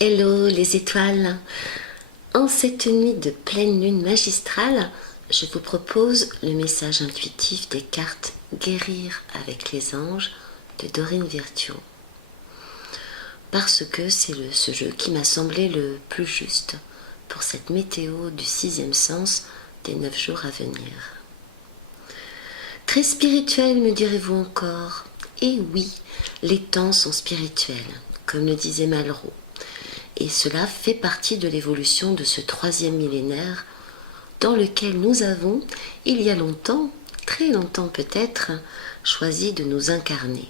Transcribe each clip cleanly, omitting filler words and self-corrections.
Hello les étoiles. En cette nuit de pleine lune magistrale, je vous propose le message intuitif des cartes Guérir avec les anges de Dorine Virtue. Parce que c'est ce jeu qui m'a semblé le plus juste pour cette météo du 6e sens des 9 jours à venir. Très spirituel, me direz-vous encore? Et oui, les temps sont spirituels, comme le disait Malraux. Et cela fait partie de l'évolution de ce 3e millénaire dans lequel nous avons, il y a longtemps, très longtemps peut-être, choisi de nous incarner.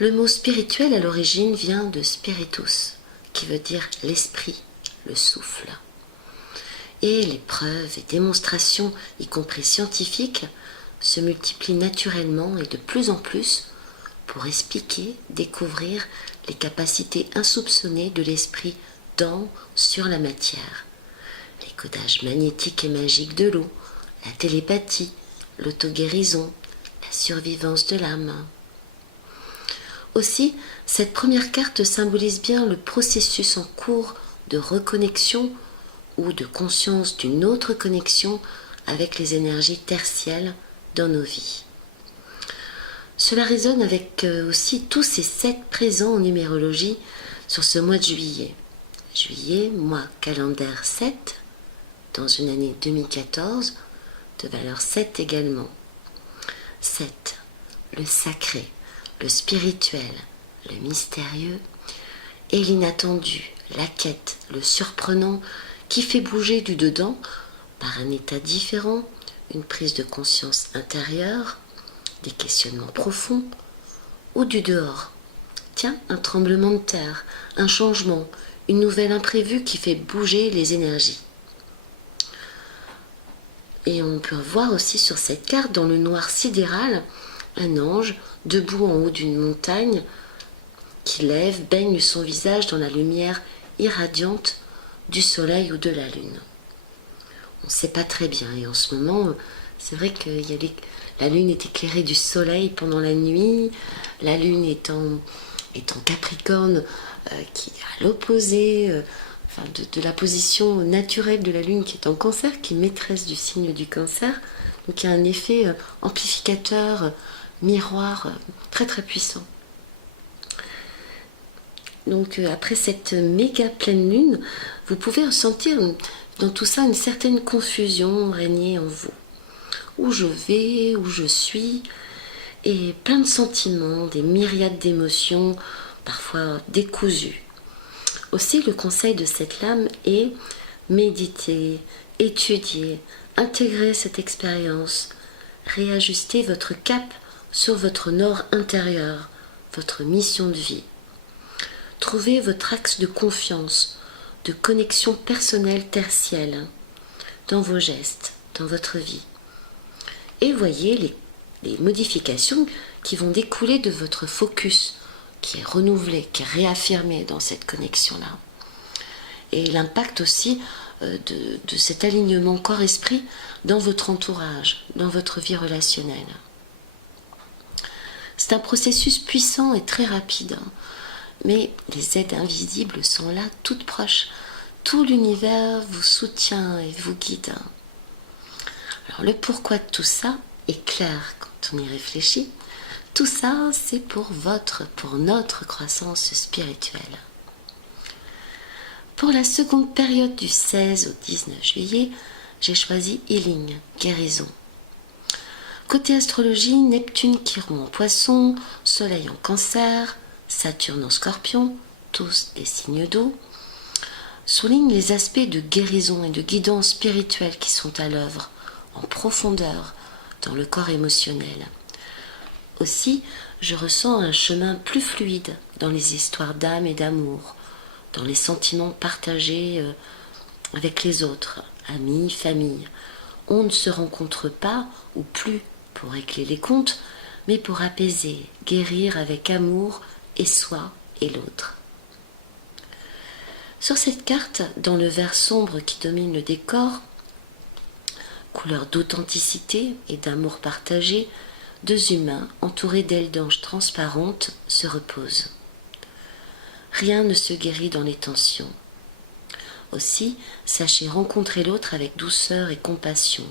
Le mot spirituel à l'origine vient de spiritus, qui veut dire l'esprit, le souffle. Et les preuves et démonstrations, y compris scientifiques, se multiplient naturellement et de plus en plus pour expliquer, découvrir les capacités insoupçonnées de l'esprit sur la matière. Les codages magnétiques et magiques de l'eau, la télépathie, l'auto-guérison, la survivance de l'âme. Aussi, cette première carte symbolise bien le processus en cours de reconnexion ou de conscience d'une autre connexion avec les énergies tertielles dans nos vies. Cela résonne avec aussi tous ces 7 présents en numérologie sur ce mois de juillet. Juillet, mois calendaire 7, dans une année 2014, de valeur 7 également. 7, le sacré, le spirituel, le mystérieux et l'inattendu, la quête, le surprenant qui fait bouger du dedans par un état différent, une prise de conscience intérieure, des questionnements profonds, ou du dehors. Tiens, un tremblement de terre, un changement, une nouvelle imprévue qui fait bouger les énergies. Et on peut voir aussi sur cette carte, dans le noir sidéral, un ange debout en haut d'une montagne qui baigne son visage dans la lumière irradiante du soleil ou de la lune. On ne sait pas très bien, et en ce moment, c'est vrai que la lune est éclairée du soleil pendant la nuit, la lune est en Capricorne, qui est à l'opposé de la position naturelle de la lune qui est en Cancer, qui est maîtresse du signe du Cancer. Donc il y a un effet amplificateur, miroir, très très puissant. Donc après cette méga pleine lune, vous pouvez ressentir dans tout ça une certaine confusion régner en vous. Où je vais, où je suis, et plein de sentiments, des myriades d'émotions, parfois décousues. Aussi, le conseil de cette lame est méditer, étudier, intégrer cette expérience, réajuster votre cap sur votre nord intérieur, votre mission de vie. Trouvez votre axe de confiance, de connexion personnelle tertielle dans vos gestes, dans votre vie. Et voyez les modifications qui vont découler de votre focus, qui est renouvelé, qui est réaffirmé dans cette connexion-là. Et l'impact aussi de cet alignement corps-esprit dans votre entourage, dans votre vie relationnelle. C'est un processus puissant et très rapide, mais les aides invisibles sont là, toutes proches. Tout l'univers vous soutient et vous guide. Alors le pourquoi de tout ça est clair quand on y réfléchit. Tout ça, c'est pour notre croissance spirituelle. Pour la seconde période du 16 au 19 juillet, j'ai choisi Healing, guérison. Côté astrologie, Neptune qui rompt en Poisson, Soleil en Cancer, Saturne en Scorpion, tous des signes d'eau, soulignent les aspects de guérison et de guidance spirituelle qui sont à l'œuvre en profondeur dans le corps émotionnel. Aussi, je ressens un chemin plus fluide dans les histoires d'âme et d'amour, dans les sentiments partagés avec les autres, amis, famille. On ne se rencontre pas ou plus pour régler les comptes, mais pour apaiser, guérir avec amour et soi et l'autre. Sur cette carte, dans le vert sombre qui domine le décor, couleur d'authenticité et d'amour partagé, 2 humains entourés d'ailes d'ange transparentes se reposent. Rien ne se guérit dans les tensions. Aussi, sachez rencontrer l'autre avec douceur et compassion.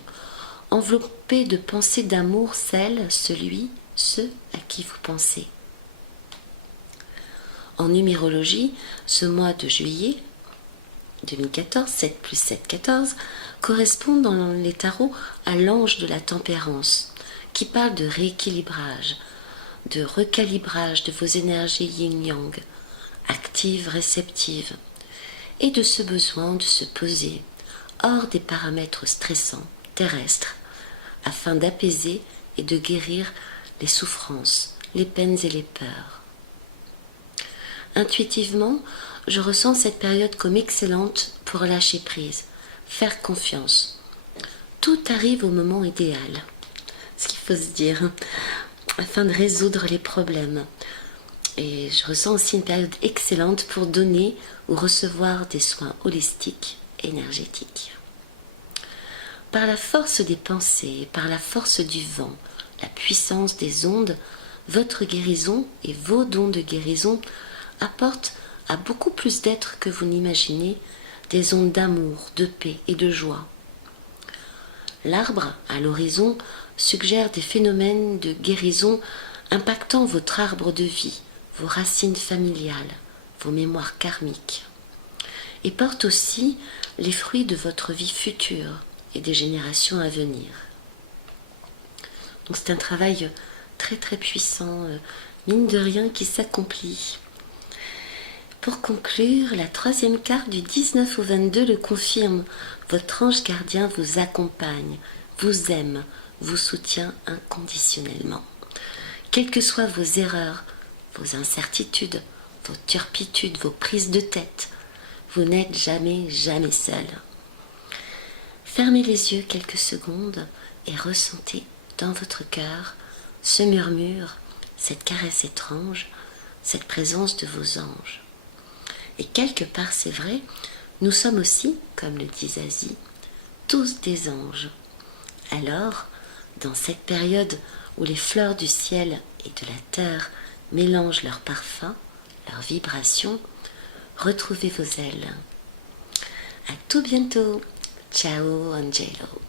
Enveloppez de pensées d'amour ceux à qui vous pensez. En numérologie, ce mois de juillet 2014, 7 plus 7, 14, correspond dans les tarots à l'ange de la tempérance, qui parle de rééquilibrage, de recalibrage de vos énergies yin-yang, actives, réceptives, et de ce besoin de se poser hors des paramètres stressants, terrestres, afin d'apaiser et de guérir les souffrances, les peines et les peurs. Intuitivement, je ressens cette période comme excellente pour lâcher prise, faire confiance. Tout arrive au moment idéal, ce qu'il faut se dire, afin de résoudre les problèmes. Et je ressens aussi une période excellente pour donner ou recevoir des soins holistiques, énergétiques. Par la force des pensées, par la force du vent, la puissance des ondes, votre guérison et vos dons de guérison apportent à beaucoup plus d'êtres que vous n'imaginez des ondes d'amour, de paix et de joie. L'arbre, à l'horizon, suggère des phénomènes de guérison impactant votre arbre de vie, vos racines familiales, vos mémoires karmiques, et porte aussi les fruits de votre vie future et des générations à venir. Donc c'est un travail très très puissant, mine de rien, qui s'accomplit. Pour conclure, la troisième carte du 19 au 22 le confirme. Votre ange gardien vous accompagne, vous aime, vous soutient inconditionnellement. Quelles que soient vos erreurs, vos incertitudes, vos turpitudes, vos prises de tête, vous n'êtes jamais, jamais seul. Fermez les yeux quelques secondes et ressentez dans votre cœur ce murmure, cette caresse étrange, cette présence de vos anges. Et quelque part, c'est vrai, nous sommes aussi, comme le dit Zazie, tous des anges. Alors, dans cette période où les fleurs du ciel et de la terre mélangent leurs parfums, leurs vibrations, retrouvez vos ailes. À tout bientôt. Ciao, Angelo.